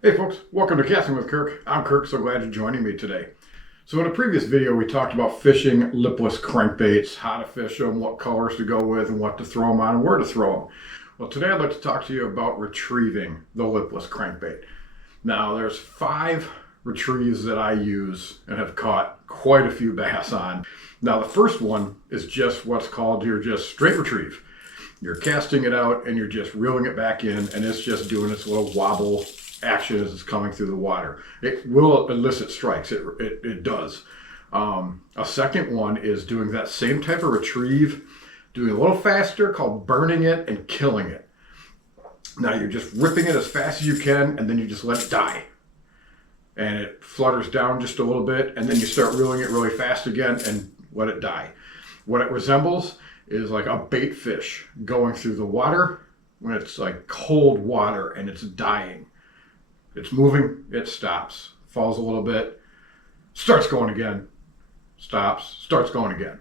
Hey folks, welcome to Casting with Kirk. I'm Kirk, so glad you're joining me today. So in a previous video, we talked about fishing lipless crankbaits, how to fish them, what colors to go with, and what to throw them on, and where to throw them. Well, today I'd like to talk to you about retrieving the lipless crankbait. Now, there's 5 retrieves that I use and have caught quite a few bass on. Now, the first one is just what's called your just straight retrieve. You're casting it out and you're just reeling it back in, and it's just doing its little wobble action as it's coming through the water. It will elicit strikes. It does. A second one is doing that same type of retrieve, doing a little faster, called burning it and killing it. Now you're just ripping it as fast as you can, and then you just let it die. And it flutters down just a little bit, and then you start reeling it really fast again and let it die. What it resembles is like a bait fish going through the water when it's like cold water and it's dying. It's moving, it stops, falls a little bit, starts going again, stops, starts going again.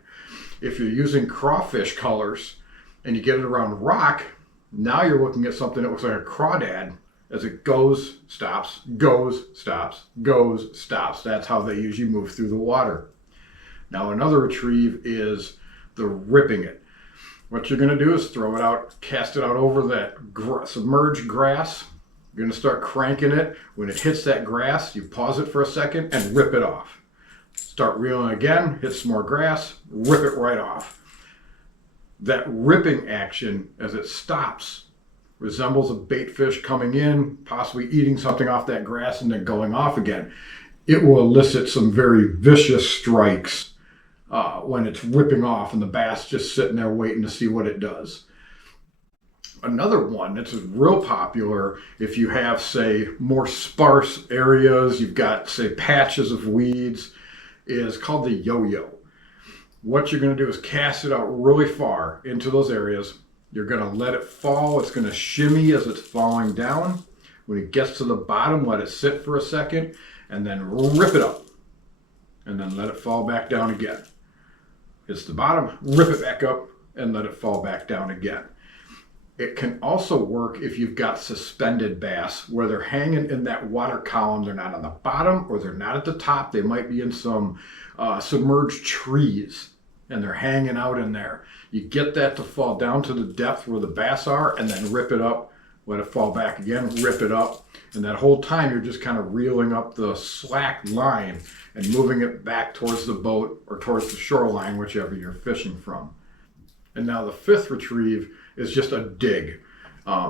If you're using crawfish colors and you get it around rock, now you're looking at something that looks like a crawdad as it goes, stops, goes, stops, goes, stops. That's how they usually move through the water. Now another retrieve is the ripping it. What you're going to do is throw it out, cast it out over that submerged grass. You're going to start cranking it. When it hits that grass, you pause it for a second and rip it off. Start reeling again, hit some more grass, rip it right off. That ripping action as it stops resembles a bait fish coming in, possibly eating something off that grass and then going off again. It will elicit some very vicious strikes when it's ripping off and the bass just sitting there waiting to see what it does. Another one that's real popular if you have, say, more sparse areas, you've got, say, patches of weeds, is called the yo-yo. What you're going to do is cast it out really far into those areas. You're going to let it fall. It's going to shimmy as it's falling down. When it gets to the bottom, let it sit for a second and then rip it up and then let it fall back down again. Hits the bottom, rip it back up and let it fall back down again. It can also work if you've got suspended bass where they're hanging in that water column. They're not on the bottom or they're not at the top. They might be in some submerged trees and they're hanging out in there. You get that to fall down to the depth where the bass are and then rip it up, let it fall back again, rip it up. And that whole time you're just kind of reeling up the slack line and moving it back towards the boat or towards the shoreline, whichever you're fishing from. And now the 5th retrieve is just a dig.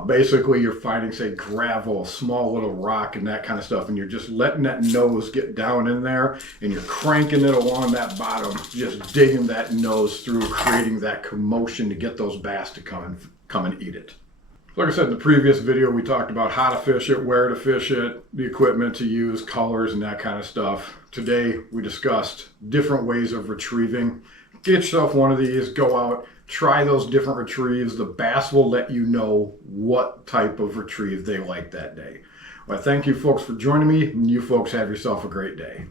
Basically, you're finding, say, gravel, small little rock and that kind of stuff, and you're just letting that nose get down in there, and you're cranking it along that bottom, just digging that nose through, creating that commotion to get those bass to come and eat it. Like I said in the previous video, we talked about how to fish it, where to fish it, the equipment to use, colors, and that kind of stuff. Today, we discussed different ways of retrieving. Get yourself one of these, go out, try those different retrieves. The bass will let you know what type of retrieve they like that day. Well, thank you folks for joining me, and you folks have yourself a great day.